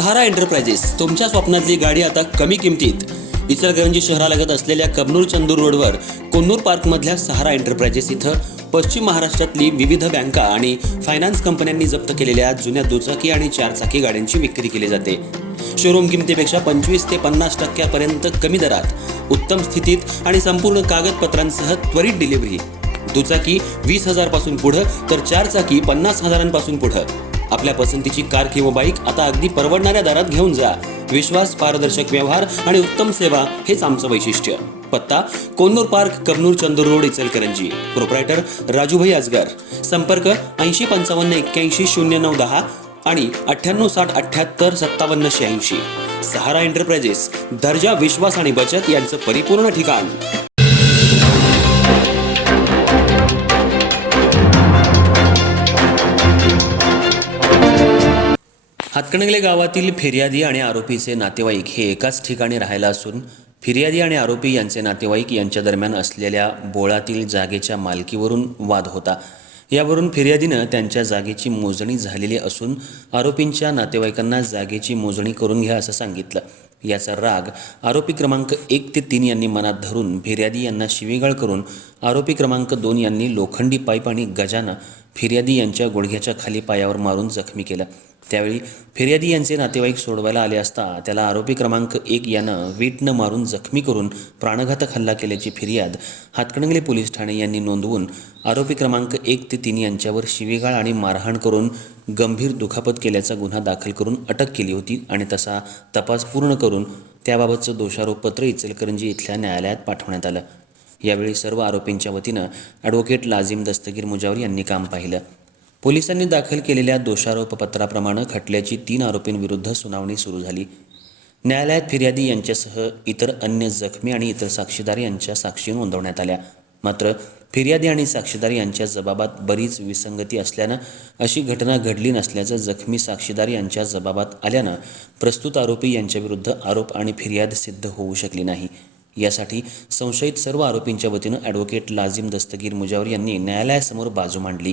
सहारा enterprises तुमच्या स्वप्नातली गाडी आता कमी किमतीत. इचलकरंजी शहरालगत असलेल्या कबनूर चंदूर रोडवर कोन्नूर पार्कमधल्या सहारा एंटरप्राइजेस इथं पश्चिम महाराष्ट्रातली विविध बँका आणि फायनान्स कंपन्यांनी जप्त केलेल्या जुन्या दुचाकी आणि चारचाकी गाड्यांची विक्री केली जाते. शोरूम किमतीपेक्षा 25 ते 50% कमी दरात, उत्तम स्थितीत आणि संपूर्ण कागदपत्रांसह त्वरित डिलिव्हरी. दुचाकी 20,000 पासून पुढे तर चारचाकी 50,000 पासून पुढे. आपल्या पसंतीची कार किंवा बाईक आता अगदी परवडणाऱ्या दरात घेऊन जा. विश्वास, पारदर्शक व्यवहार आणि उत्तम सेवा हेच आमचं वैशिष्ट्य. पत्ता Konnur park, Kabnur Chandur road, Ichalkaranji. Proprietor Rajubhai Ajgar. संपर्क 8055810910 आणि 9860785786. सहारा एंटरप्राइजेस, दर्जा, विश्वास आणि बचत यांचं परिपूर्ण ठिकाण. हातकणंगले गावातील फिर्यादी आणि आरोपीचे नातेवाईक हे एकाच ठिकाणी राहायला असून फिर्यादी आणि आरोपी यांचे नातेवाईक यांच्या दरम्यान असलेल्या बोळातील जागेच्या मालकीवरून वाद होता. यावरून फिर्यादीनं त्यांच्या जागेची मोजणी झालेली असून आरोपींच्या नातेवाईकांना जागेची मोजणी करून घ्या असं सांगितलं. याचा राग आरोपी क्रमांक 1 ते 3 यांनी मनात धरून फिर्यादी यांना शिवीगाळ करून आरोपी क्रमांक 2 यांनी लोखंडी पाईप आणि गजानं फिर्यादी यांच्या गुडघ्याच्या खाली पायावर मारून जखमी केलं. त्यावेळी फिर्यादी यांचे नातेवाईक सोडवायला आले असता त्याला आरोपी क्रमांक 1 यानं वीटनं मारून जखमी करून प्राणघातक हल्ला केल्याची फिर्याद हातकणंगले पोलीस ठाणे यांनी नोंदवून आरोपी क्रमांक 1 ते 3 यांच्यावर शिवीगाळ आणि मारहाण करून गंभीर दुखापत केल्याचा गुन्हा दाखल करून अटक केली होती आणि तसा तपास पूर्ण करून त्याबाबतचं दोषारोपपत्र इचलकरंजी इथल्या न्यायालयात पाठवण्यात आलं. यावेळी सर्व आरोपींच्या वतीनं ॲडव्होकेट लाजिम दस्तगीर मुजावर यांनी काम पाहिलं. पोलिसांनी दाखल केलेल्या दोषारोपपत्राप्रमाणे खटल्याची 3 आरोपींविरुद्ध सुनावणी सुरू झाली. न्यायालयात फिर्यादी यांच्यासह इतर अन्य जखमी आणि इतर साक्षीदार यांच्या साक्षी नोंदवण्यात आल्या. मात्र फिर्यादी आणि साक्षीदार यांच्या जबाबात बरीच विसंगती असल्यानं अशी घटना घडली नसल्याचं जखमी साक्षीदार यांच्या जबाबात आल्यानं प्रस्तुत आरोपी यांच्याविरुद्ध आरोप आणि फिर्याद सिद्ध होऊ शकली नाही. यासाठी संशयित सर्व आरोपींच्या वतीनं ॲडव्होकेट लाजिम दस्तगीर मुजावर यांनी न्यायालयासमोर बाजू मांडली.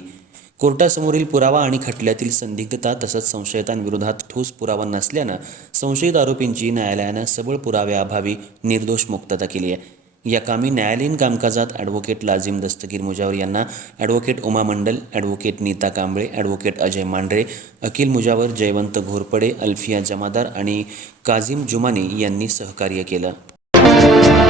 कोर्टासमोरील पुरावा आणि खटल्यातील संदिग्धता तसंच संशयितांविरोधात ठोस पुरावा नसल्यानं संशयित आरोपींची न्यायालयानं सबळ पुराव्याअभावी निर्दोष मुक्तता केली आहे. या कामी न्यायालयीन कामकाजात ॲडव्होकेट लाजिम दस्तगीर मुजावर यांना ॲडव्होकेट उमा मंडल, ॲडव्होकेट नीता कांबळे, ॲडव्होकेट अजय मांढरे, अखिल मुजावर, जयवंत घोरपडे, अल्फिया जमादार आणि काझिम जुमानी यांनी सहकार्य केलं.